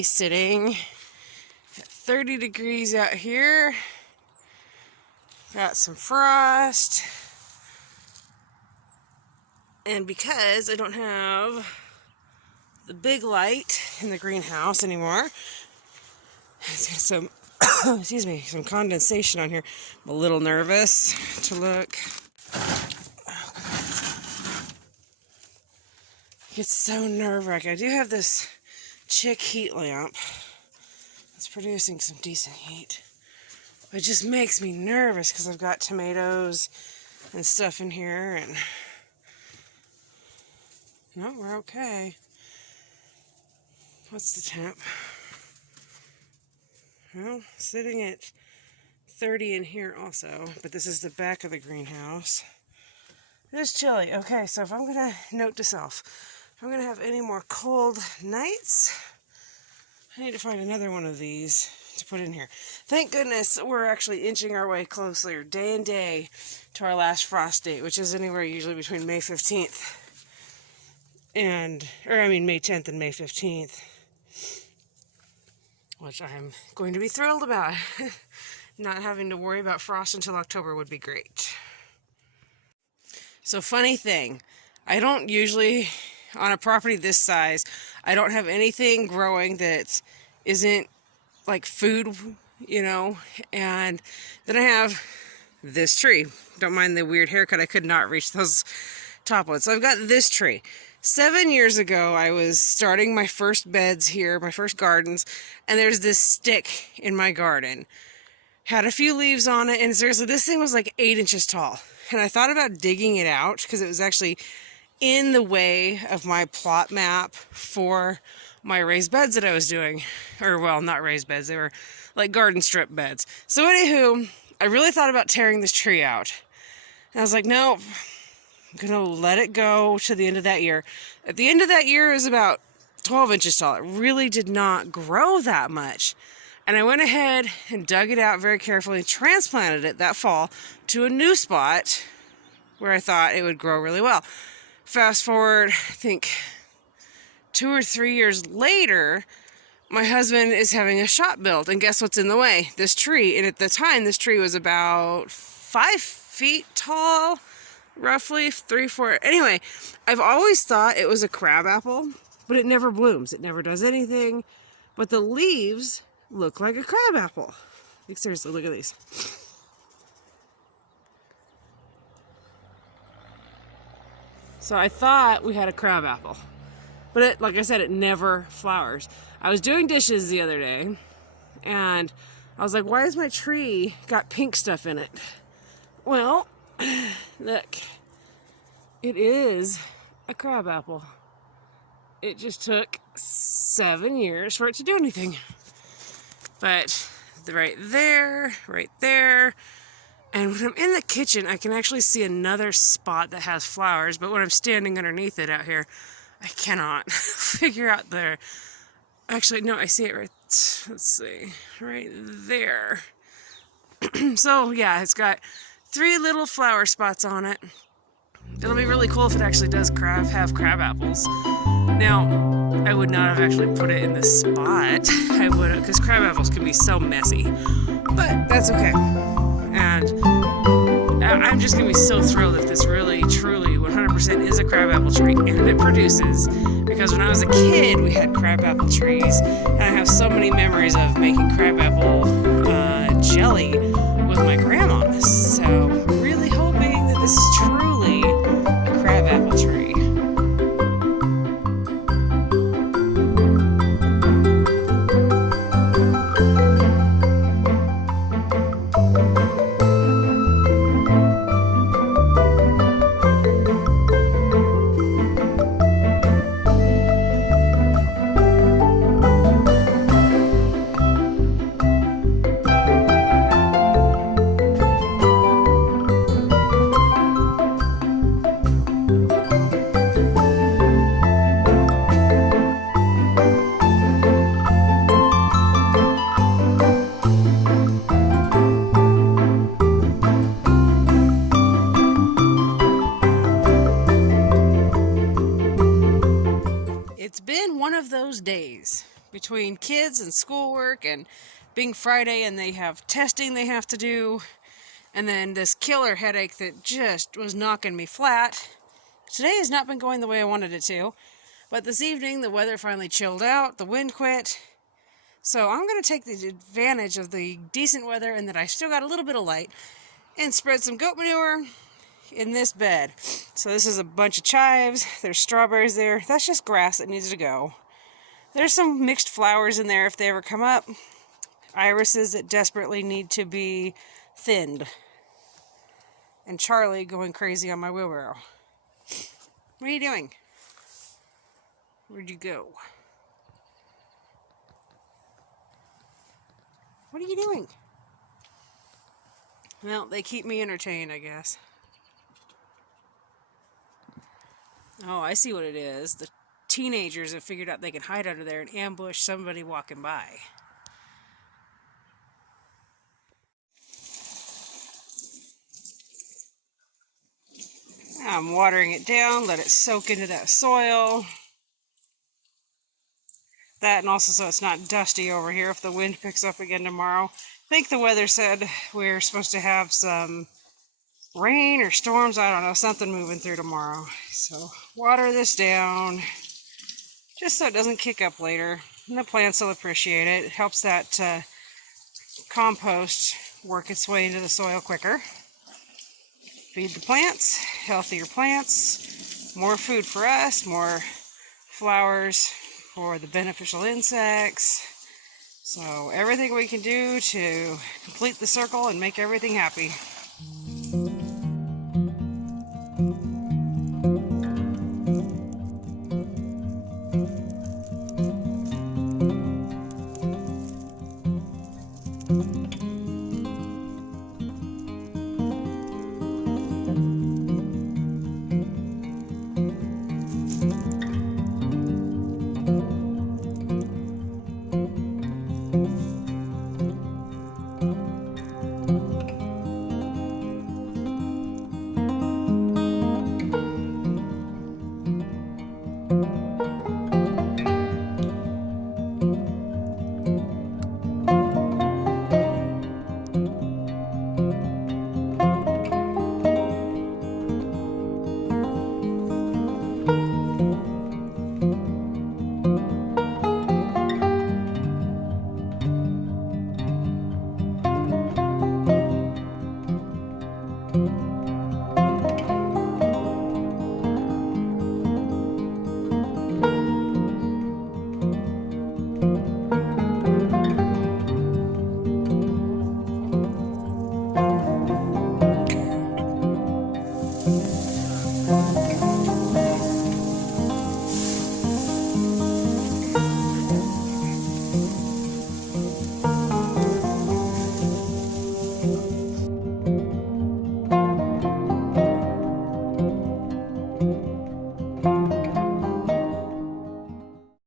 chilly sitting at 30 degrees out here. Got some frost. And because I don't have the big light in the greenhouse anymore, it's got some, excuse me, some condensation on here. I'm a little nervous to look. It's so nerve-wracking. I do have this chick heat lamp. It's producing some decent heat. It just makes me nervous because I've got tomatoes and stuff in here, and no, we're okay. What's the temp? Well, sitting at 30 in here also, but this is the back of the greenhouse. It is chilly. Okay, so if I'm going to note to self, if I'm going to have any more cold nights, I need to find another one of these to put in here. Thank goodness we're actually inching our way closer, day and day, to our last frost date, which is anywhere usually between May 15th and, May 10th and May 15th, which I'm going to be thrilled about. Not having to worry about frost until October would be great. So funny thing, I don't usually, on a property this size, I don't have anything growing that isn't like food, and then I have this tree. Don't mind the weird haircut, I could not reach those top ones. So I've got this tree. 7 years ago, I was starting my first beds here, my first gardens, and there's this stick in my garden. Had a few leaves on it, and seriously, this thing was like 8 inches tall. And I thought about digging it out because it was actually in the way of my plot map for my raised beds that I was doing. Or, well, not raised beds, they were like garden strip beds. So anywho, I really thought about tearing this tree out. And I was like, nope, I'm going to let it go to the end of that year. At the end of that year, it was about 12 inches tall. It really did not grow that much. And I went ahead and dug it out very carefully and transplanted it that fall to a new spot where I thought it would grow really well. Fast forward, I think 2 or 3 years later, my husband is having a shop built, and guess what's in the way? This tree. And at the time, this tree was about 5 feet tall, roughly 3, 4. Anyway, I've always thought it was a crabapple, but it never blooms. It never does anything. But the leaves look like a crabapple. Like, seriously, look at these. So I thought we had a crabapple, but it, like I said, it never flowers. I was doing dishes the other day, and I was like, why has my tree got pink stuff in it? Well, look, it is a crabapple. It just took 7 years for it to do anything. But right there, and when I'm in the kitchen, I can actually see another spot that has flowers, but when I'm standing underneath it out here, I cannot figure out there. Actually, no, I see it right, let's see, right there. So, yeah, it's got 3 little flower spots on it. It'll be really cool if it actually does have crab apples. Now, I would not have actually put it in this spot. I would have, because crab apples can be so messy. But that's okay. And I'm just going to be so thrilled if this really, truly, 100% is a crabapple tree and it produces. Because when I was a kid, we had crabapple trees. And I have so many memories of making crabapple jelly with my grandma. So I'm really hoping that this is truly a crabapple tree. It's been one of those days. between kids and schoolwork and being Friday and they have testing they have to do, and then this killer headache that just was knocking me flat. Today has not been going the way I wanted it to, but this evening the weather finally chilled out, the wind quit, so I'm going to take the advantage of the decent weather and that I still got a little bit of light and spread some goat manure in this bed. So this is a bunch of chives, there's strawberries there, that's just grass that needs to go. There's some mixed flowers in there if they ever come up, irises that desperately need to be thinned, and Charlie going crazy on my wheelbarrow. What are you doing? Where'd you go? What are you doing? Well, they keep me entertained, I guess. Oh, I see what it is. The teenagers have figured out they can hide under there and ambush somebody walking by. I'm watering it down, let it soak into that soil. That, and also so it's not dusty over here if the wind picks up again tomorrow. I think the weather said we're supposed to have some rain or storms, I don't know, something moving through tomorrow. So water this down just so it doesn't kick up later. And the plants will appreciate it. It helps that compost work its way into the soil quicker. Feed the plants, healthier plants, more food for us, more flowers for the beneficial insects. So everything we can do to complete the circle and make everything happy.